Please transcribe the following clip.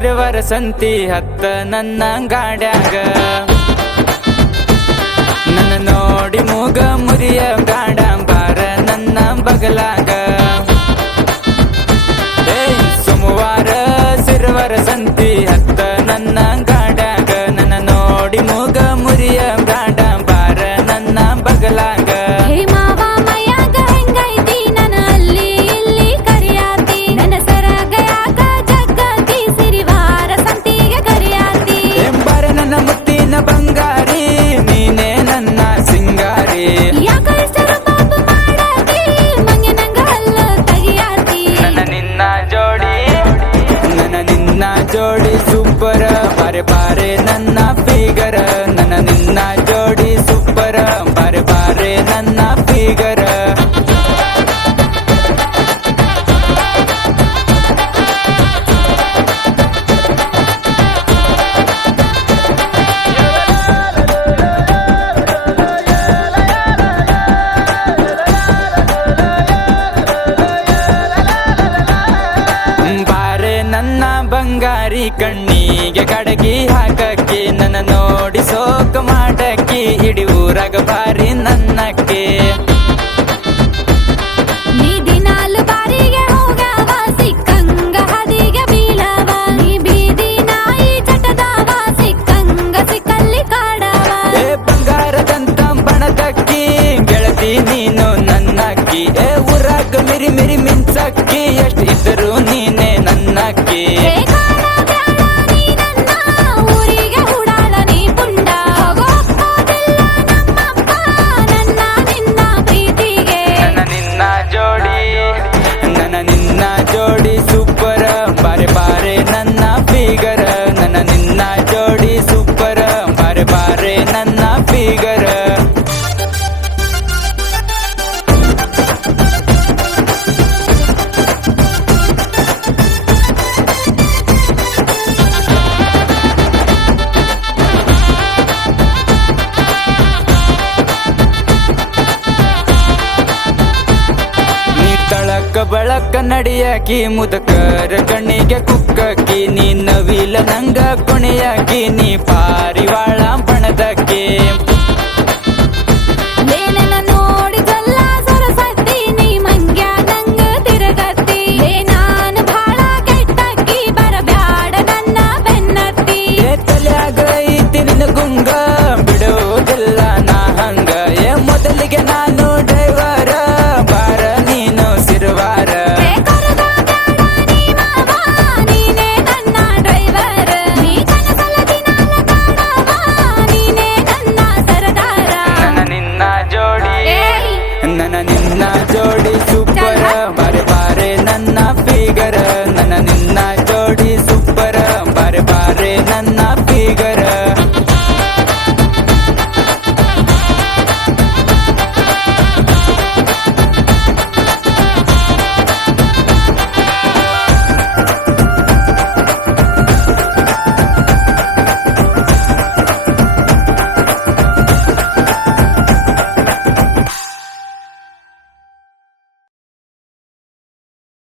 ಸಿರುವರ ಸಂತಿ ಹತ್ತ ನನ್ನ ಗಾಡ್ಯಾಗ ನನ್ನ ನೋಡಿ ಮೂಗ ಮುರಿಯ ಗಾಡ ಬಾರ ನನ್ನ ಬಗಲಾಗ ಸೋಮವಾರ ಸಿರುವರ ಸಂತಿ ಹತ್ತ ನನ್ನ ಗಾಡ್ಯಾಗ ನನ್ನ ನೋಡಿ ಮೂಗ ಮುರಿಯ ಗಾಡ ಬಾರ ನನ್ನ ಬಗಲಾಗ ಬಂಗಾರಿ ನೀನೇ ನನ್ನ ಸಿಂಗಾರಿ ನನ್ನ ನಿನ್ನ ಜೋಡಿ ಸೂಪರ ಬಾರೆ ಬಾರೆ ನನ್ನ ಫಿಗರ ನನ್ನ ನಿನ್ನ ಜೋಡಿ ಸೂಪರ ಬಾರೆ ಬಾರೆ ನನ್ನ ಫಿಗರ ನನ್ನ ಬಂಗಾರಿ ಕಣ್ಣಿಗೆ ಕಡಗಿ ಹಾಕಕ್ಕೆ ನನ್ನ ನೋಡಿ ಸೋಕ ಮಾಡಕ್ಕೆ ಇಡಿ ಊರಾಗ ಬಾರಿ ನನ್ನಕ್ಕೆ ನೀ ದಿನಾಲು ಬಾರಿಗೆ ಹೋಗವ ಸಿಕ್ಕಂಗ ಹದಿಗೆ ಬೀಳವ ನೀ ಬೀದಿ ನಾಯಿ ಚಟದವ ಸಿಕ್ಕಂಗ ಸಿಕ್ಕಲ್ಲಿ ಕಾಡವ ಬಂಗಾರದಂತ ಬಣದಕ್ಕಿ ಗೆಳತಿ ನೀನು ನನ್ನಕ್ಕಿ ಊರಾಗ ಮಿರಿ ಮಿರಿ ಮಿಂಚಕ್ಕಿ ಎಷ್ಟು ಇದ್ದರು ನೀನೆ ನನ್ನಕ್ಕಿ ಜೋಡಿ ಸೂಪರ ಬಾರೆ ಬಾರೆ ನನ್ನ ಫಿಗರ ನನ್ನ ನಿನ್ನ ಜೋಡಿ ಸೂಪರ ಬಾರೆ ಬಾರೆ ನನ್ನ ಫಿಗರ ತಳಕ ಬಳಕ ನಡಿಯಾಕಿ ಮುದಕರ ಕಣ್ಣಿಗೆ ಕುಕ್ಕಕ್ಕಿ ನೀ ನವಿಲ ನಂಗ ಕುಣಿಯಾಕಿ ನೀ ಪಾರಿವಾಳ ಬಣದಕ್ಕೆ